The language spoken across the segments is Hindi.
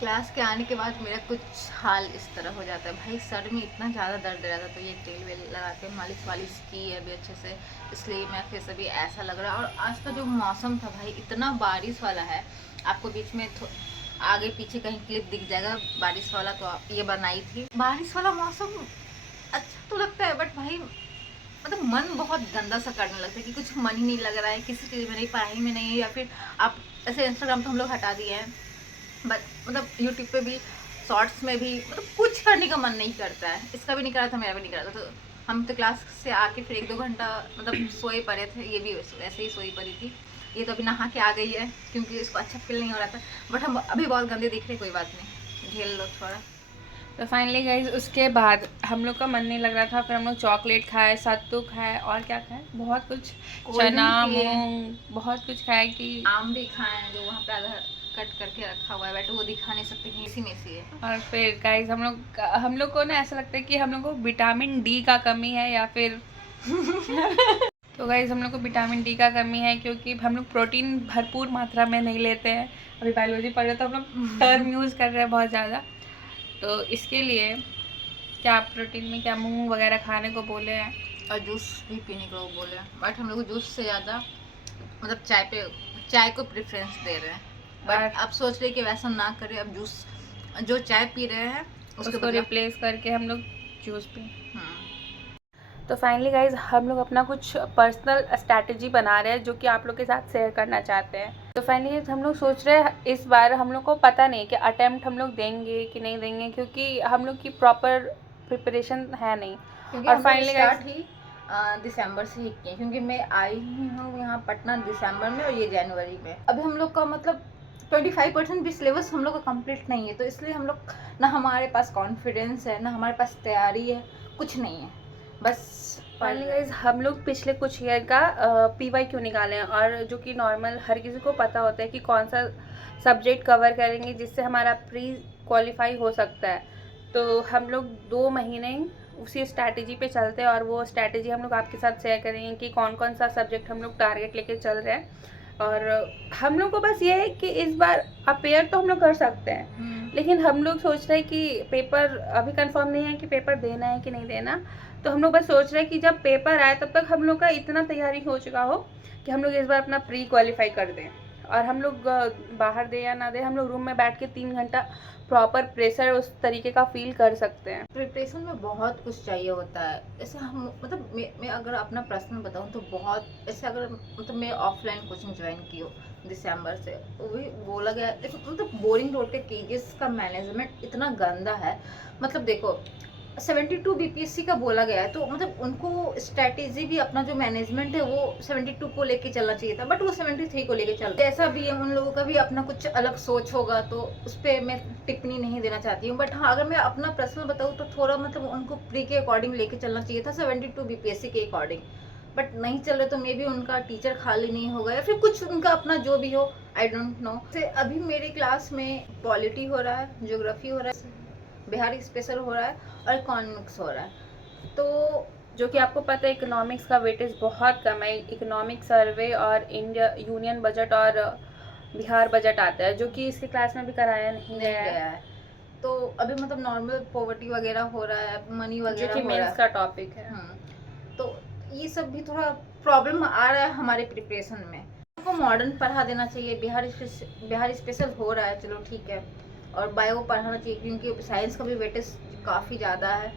क्लास के आने के बाद मेरा कुछ हाल इस तरह हो जाता है भाई, सर में इतना ज़्यादा दर्द रहता है, तो ये तेल वेल लगा के मालिश वालिश की है अभी अच्छे से, इसलिए मैं फिर से भी ऐसा लग रहा है। और आज का जो मौसम था भाई इतना बारिश वाला है, आपको बीच में आगे पीछे कहीं क्लिप दिख जाएगा बारिश वाला, तो ये बनाई थी। बारिश वाला मौसम अच्छा तो लगता है, बट भाई मतलब मन बहुत गंदा सा करने लगता है कि कुछ मन ही नहीं लग रहा है किसी चीज़ में, नहीं पढ़ाई में नहीं, या फिर आप ऐसे इंस्टाग्राम तो हम लोग हटा दिए हैं, बट मतलब यूट्यूब पे भी शॉर्ट्स में भी मतलब कुछ करने का मन नहीं करता है। इसका भी नहीं करा था, मेरा भी नहीं करा था। तो हम तो क्लास से आके फिर 1-2 घंटा मतलब सोए पड़े थे, ये भी ऐसे ही सोई पड़ी थी। ये तो अभी नहा के आ गई है क्योंकि इसको अच्छा फील नहीं हो रहा था, बट हम अभी बहुत गंदे दिख रहे, कोई बात नहीं, झेल लो थोड़ा। तो फाइनली गाइज उसके बाद हम लोग का मन नहीं लग रहा था, फिर हम लोग चॉकलेट खाए, सत्तू खाए और क्या खाए, बहुत कुछ, कोल्ड चना ड्रिंक पिए, मूंग बहुत कुछ खाए कि आम भी खाए जो वहाँ पे आधा कट करके रखा हुआ है, बट वो दिखा नहीं सकते कि इसी में से है। और फिर गाइज हम लोग को ना ऐसा लगता है कि हम लोग को विटामिन डी का कमी है या फिर तो गाइज हम लोग को विटामिन डी का कमी है क्योंकि हम लोग प्रोटीन भरपूर मात्रा में नहीं लेते हैं। अभी बायोलॉजी पढ़ रहे तो हम लोग टर्म यूज़ कर रहे हैं बहुत ज़्यादा, तो इसके लिए क्या प्रोटीन में क्या मूंग वगैरह खाने को बोले हैं और जूस भी पीने को बोले, बट हम लोग जूस से ज़्यादा मतलब चाय को प्रेफरेंस दे रहे हैं। बट और अब सोच रहे कि वैसा ना करें, अब जूस जो चाय पी रहे हैं उसको रिप्लेस करके हम लोग जूस पिए। हम्म। तो फाइनली गाइज हम लोग अपना कुछ पर्सनल स्ट्रैटेजी बना रहे हैं जो कि आप लोग के साथ शेयर करना चाहते हैं। तो फाइनली हम लोग सोच रहे हैं इस बार हम लोग को पता नहीं कि अटेम्प्ट हम लोग देंगे कि नहीं देंगे, क्योंकि हम लोग की प्रॉपर प्रिपरेशन है नहीं। क्योंकि और हम लोग फाइनली स्टार्ट ही दिसंबर से ही किए, क्योंकि मैं आई ही हूँ यहाँ पटना दिसंबर में और ये जनवरी में। अभी हम लोग का मतलब 25% भी सिलेबस हम लोग का कंप्लीट नहीं है, तो इसलिए हम लोग ना हमारे पास कॉन्फिडेंस है ना हमारे पास तैयारी है, कुछ नहीं है, बस फाइनली गाइज हम लोग पिछले कुछ ईयर का PYQ निकाले हैं, और जो कि नॉर्मल हर किसी को पता होता है कि कौन सा सब्जेक्ट कवर करेंगे जिससे हमारा प्री क्वालिफाई हो सकता है। तो हम लोग 2 महीने उसी स्ट्रैटेजी पे चलते हैं और वो स्ट्रैटेजी हम लोग आपके साथ शेयर करेंगे कि कौन कौन सा सब्जेक्ट हम लोग टारगेट लेके चल रहे हैं। और हम लोग को बस ये है कि इस बार अपेयर तो हम लोग कर सकते हैं, लेकिन हम लोग सोच रहे हैं कि पेपर अभी कंफर्म नहीं है कि पेपर देना है कि नहीं देना। तो हम लोग बस सोच रहे हैं कि जब पेपर आए तब तक हम लोग का इतना तैयारी हो चुका हो कि हम लोग इस बार अपना प्री क्वालिफाई कर दें, और हम लोग बाहर दे या ना दे, हम लोग रूम में बैठ के 3 घंटा प्रॉपर प्रेशर उस तरीके का फील कर सकते हैं। प्रिपरेशन में बहुत कुछ चाहिए होता है। ऐसे हम मतलब मैं अगर अपना पर्सनल बताऊँ तो बहुत ऐसे, अगर मतलब मैं ऑफलाइन कोचिंग ज्वाइन की हूँ दिसंबर से, वो भी बोला गया, लेकिन मतलब बोरिंग रोड के केजेस का मैनेजमेंट इतना गंदा है। मतलब देखो 72 बीपीएससी का बोला गया है, तो मतलब उनको स्ट्रैटेजी भी अपना जो मैनेजमेंट है वो 72 को लेके चलना चाहिए था, बट वो 73 को लेके चल, जैसा भी है उन लोगों का भी अपना कुछ अलग सोच होगा, तो उस पर मैं टिप्पणी नहीं देना चाहती हूँ। बट हाँ, अगर मैं अपना पर्सनल बताऊँ तो थोड़ा मतलब उनको प्री के अकॉर्डिंग लेके चलना चाहिए था, 72 बीपीएससी के अकॉर्डिंग, बट नहीं चल रहे, तो मे बी उनका टीचर खाली नहीं होगा या फिर कुछ उनका अपना जो भी हो, आई डोंट नो। अभी मेरे क्लास में पॉलिटी हो रहा है, ज्योग्राफी हो रहा है, बिहारी स्पेशल हो रहा है और इकोनॉमिक्स हो रहा है। तो जो कि आपको पता है इकोनॉमिक्स का वेटेज बहुत कम है। इकोनॉमिक सर्वे और इंडिया यूनियन बजट और बिहार बजट आता है, जो कि इसके क्लास में भी कराया नहीं गया है। तो अभी मतलब नॉर्मल पॉवर्टी वगैरह हो रहा है, मनी जो वगैरह कि हो रहा मेंस है। का टॉपिक है। तो ये सब भी थोड़ा प्रॉब्लम आ रहा है हमारे प्रिपरेशन में। हमको मॉडर्न पढ़ा देना चाहिए, बिहार स्पेशल हो रहा है, चलो ठीक है, और बायो पढ़ाना चाहिए क्योंकि साइंस का भी वेटेज काफ़ी ज़्यादा है,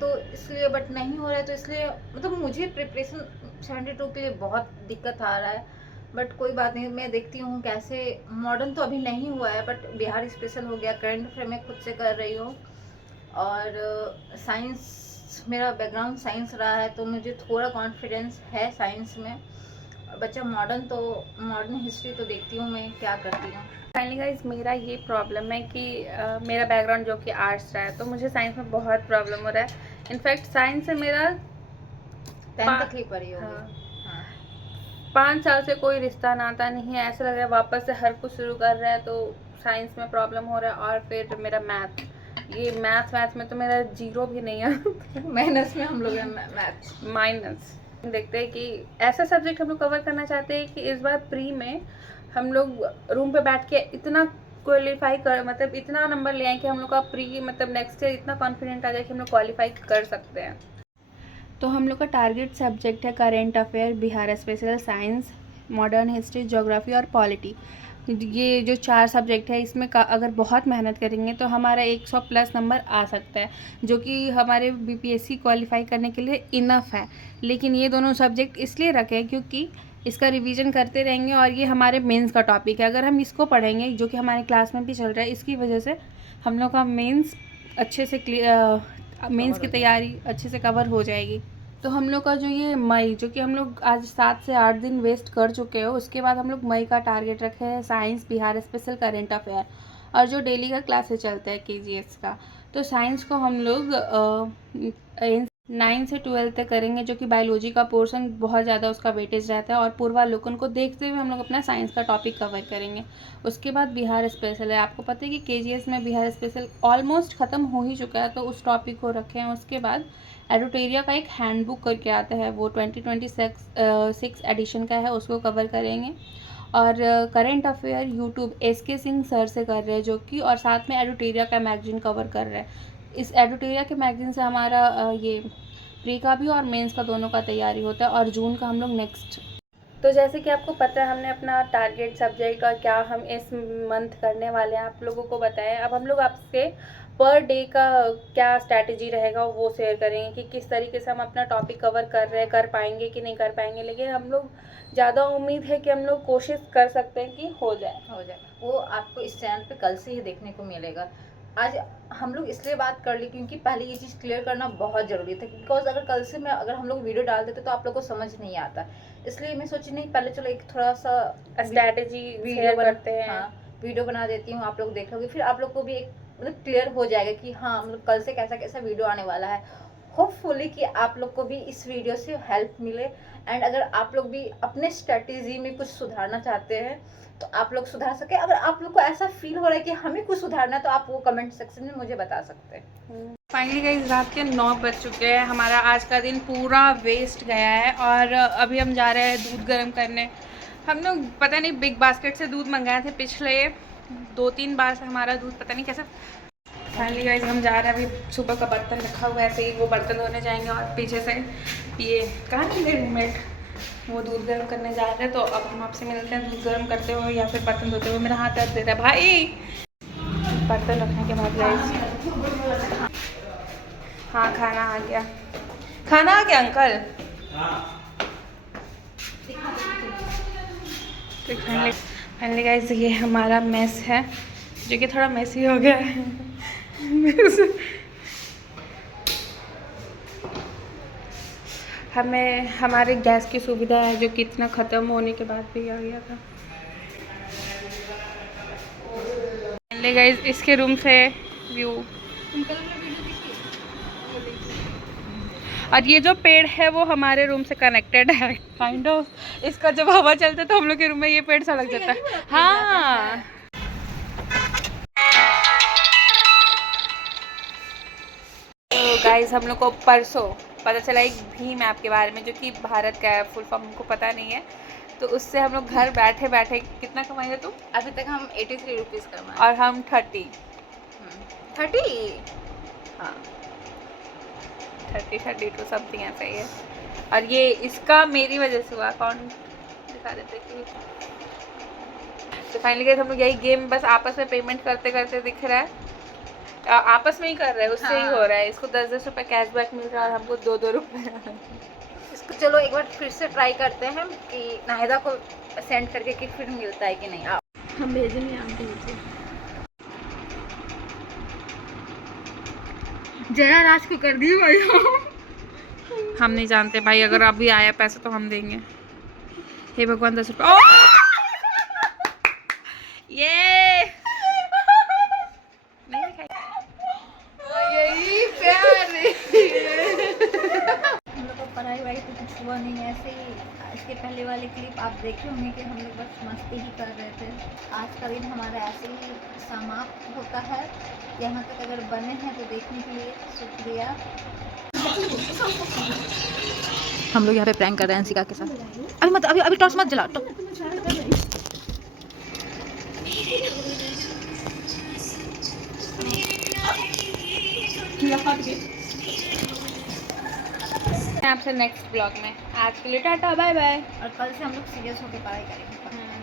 तो इसलिए बट नहीं हो रहा है, तो इसलिए मतलब मुझे प्रिपरेशन 72 के लिए बहुत दिक्कत आ रहा है। बट कोई बात नहीं, मैं देखती हूँ कैसे। मॉडर्न तो अभी नहीं हुआ है, बट बिहार स्पेशल हो गया, करंट अफेयर मैं खुद से कर रही हूँ, और साइंस मेरा बैकग्राउंड साइंस रहा है, तो मुझे थोड़ा कॉन्फिडेंस है साइंस में। बच्चा मॉडर्न हिस्ट्री तो देखती हूँ मैं क्या करती हूँ। फाइनली गाइज मेरा ये प्रॉब्लम है कि मेरा बैकग्राउंड जो कि आर्ट्स रहा है, तो मुझे साइंस में बहुत प्रॉब्लम हो रहा है। इनफैक्ट साइंस से मेरा 10 तक ही पढ़ी होगी। हाँ 5 साल से कोई रिश्ता नाता नहीं है, ऐसा लग रहा है वापस से हर कुछ शुरू कर रहा है। तो साइंस में प्रॉब्लम हो रहा है, और फिर मेरा मैथ्स में तो मेरा 0 भी नहीं है माइनस में हम लोग हैं, मैथ्स माइनस। देखते हैं कि ऐसा सब्जेक्ट हम लोग कवर करना चाहते हैं कि इस बार प्री में हम लोग रूम पे बैठ के इतना क्वालिफाई कर, मतलब इतना नंबर ले आए कि हम लोग का प्री मतलब नेक्स्ट ईयर इतना कॉन्फिडेंट आ जाए कि हम लोग क्वालिफाई कर सकते हैं। तो हम लोग का टारगेट सब्जेक्ट है current affair, Bihar special, science, modern history, geography और पॉलिटी। ये जो 4 सब्जेक्ट है इसमें अगर बहुत मेहनत करेंगे तो हमारा 100 प्लस नंबर आ सकता है, जो कि हमारे बीपीएससी क्वालिफाई करने के लिए इनफ है। लेकिन ये दोनों सब्जेक्ट इसलिए रखे हैं क्योंकि इसका रिवीजन करते रहेंगे और ये हमारे मेंस का टॉपिक है। अगर हम इसको पढ़ेंगे, जो कि हमारे क्लास में भी चल रहा है, इसकी वजह से हम लोग का मेंस अच्छे से मेंस की तैयारी अच्छे से कवर हो जाएगी। तो हम लोग का जो ये मई, जो कि हम लोग आज 7 से 8 दिन वेस्ट कर चुके हैं, उसके बाद हम लोग मई का टारगेट रखे हैं science, Bihar special, current affair और जो डेली का क्लासेस चलता है केजीएस का। तो साइंस को हम लोग 9 से 12 तक करेंगे, जो कि बायोलॉजी का पोर्शन बहुत ज़्यादा उसका वेटेज रहता है और पूर्वावलोकन को देखते हुए हम लोग अपना साइंस का टॉपिक कवर करेंगे। उसके बाद बिहार स्पेशल है। आपको पता है कि केजीएस में बिहार स्पेशल ऑलमोस्ट ख़त्म हो ही चुका है, तो उस टॉपिक को रखे हैं। उसके बाद एडुटेरिया का एक हैंडबुक करके आता है, वो 2026 एडिशन का है, उसको कवर करेंगे। और current affair YouTube SK Singh sir से कर रहे हैं, जो कि और साथ में एडुटेरिया का मैगजीन कवर कर रहे हैं। इस एडुटेरिया के मैगजीन से हमारा ये प्री का भी और मेंस का दोनों का तैयारी होता है और जून का हम लोग नेक्स्ट। तो जैसे कि आपको पता है, हमने अपना टारगेट सब्जेक्ट और क्या हम इस मंथ करने वाले हैं आप लोगों को बताएं। अब हम लोग आपसे पर डे का क्या स्ट्रैटेजी रहेगा वो शेयर करेंगे कि किस तरीके से हम अपना टॉपिक कवर कर पाएंगे कि नहीं कर पाएंगे। लेकिन हम लोग ज़्यादा उम्मीद है कि हम लोग कोशिश कर सकते हैं कि हो जाए। वो आपको इस चैनल पे कल से ही देखने को मिलेगा। आज हम लोग इसलिए बात कर ली क्योंकि पहले ये चीज़ क्लियर करना बहुत ज़रूरी था, बिकॉज अगर कल से मैं अगर हम लोग वीडियो डाल देते तो आप लोग को समझ नहीं आता। इसलिए मैं सोची नहीं, पहले चलो एक थोड़ा सा स्ट्रैटेजी वीडियो करते हैं। हाँ, वीडियो बना देती हूँ, आप लोग देख लोगे, फिर आप लोग को भी एक मतलब क्लियर हो जाएगा कि हाँ मतलब कल से कैसा कैसा वीडियो आने वाला है। होपफुली कि आप लोग को भी इस वीडियो से हेल्प मिले। एंड अगर आप लोग भी अपने स्ट्रेटेजी में कुछ सुधारना चाहते हैं तो आप लोग सुधार सके। अगर आप लोग को ऐसा फील हो रहा है कि हमें कुछ सुधारना है तो आप वो कमेंट सेक्शन में मुझे बता सकते हैं। फाइनली गाइस रात के 9 बज चुके हैं। हमारा आज का दिन पूरा वेस्ट गया है और अभी हम जा रहे हैं दूध गर्म करने। हम लोग पता नहीं बिग बास्केट से दूध मंगाए थे पिछले 2-3 बार से, हमारा दूध पता नहीं कैसे। फाइनली गाइस हम जा रहे हैं, अभी सुबह का बर्तन रखा हुआ है ऐसे ही, वो बर्तन धोने जाएंगे और पीछे से ये कहाँ नहीं मेरे रूममेट वो दूध गर्म करने जा रहे हैं। तो अब हम आपसे मिलते हैं दूध गर्म करते हुए या फिर बर्तन धोते हुए। मेरा हाथ दर्द देता है भाई। बर्तन रखने के बाद गाइस हाँ खाना आ गया। खाना आ गया अंकल? तो फाइनली गाइस ये हमारा मेस है, जो कि थोड़ा मेसी हो गया है। हमें हमारे गैस की सुविधा है, जो कि इतना ख़त्म होने के बाद भी आ गया था। फाइनली गाइस इसके रूम से व्यू, और ये जो पेड़ है वो हमारे रूम से कनेक्टेड है काइंड ऑफ। इसका जब हवा चलता है तो हम लोग के रूम में ये पेड़ सड़क जाता है। हाँ तो गाइस हम लोग को परसों पता चला एक भीम ऐप के बारे में, जो कि भारत का है, फुल फॉर्म हमको पता नहीं है। तो उससे हम लोग घर बैठे बैठे कितना कमाएंगे तुम? अभी तक हम 83 रुपीज़ कमाए और हम 30 हाँ 32 समथिंग ऐसा ही है। और ये इसका मेरी वजह से हुआ, अकाउंट दिखा देते कि। तो फाइनली गाइस हम लोग यही गेम बस आपस में पेमेंट करते करते दिख रहा है, आपस में ही कर रहे हैं, उससे ही हो रहा है। इसको 10-10 रुपये कैशबैक मिल रहा है और हमको 2-2 रुपये। इसको चलो एक बार फिर से ट्राई करते हैं कि नाहिदा को सेंड करके कि फिर मिलता है कि नहीं। आप हम भेजेंगे आपके नीचे। जया राज को कर दी भाई। हम नहीं जानते भाई, अगर अभी आया पैसा तो हम देंगे। हे भगवान 10 रुपये। ये नहीं यही प्यार है। हम लोग को पढ़ाई वाई तो कुछ हुआ नहीं, ऐसे ही इसके पहले वाले क्लिप आप देखे होंगे कि हम लोग बस मस्ती ही कर रहे थे। आज का दिन हमारा ऐसे ही समाप्त होता है। यहाँ तक अगर बने हैं तो देखने के लिए शुक्रिया। हम लोग यहाँ पे प्रैंक कर रहे हैं अंशिका के साथ। अभी टॉर्च मत जला। हट गई। आपसे नेक्स्ट ब्लॉग में। आज के लिए टाटा बाय बाय। और कल से हम लोग सीरियस होकर पढ़ाई करेंगे।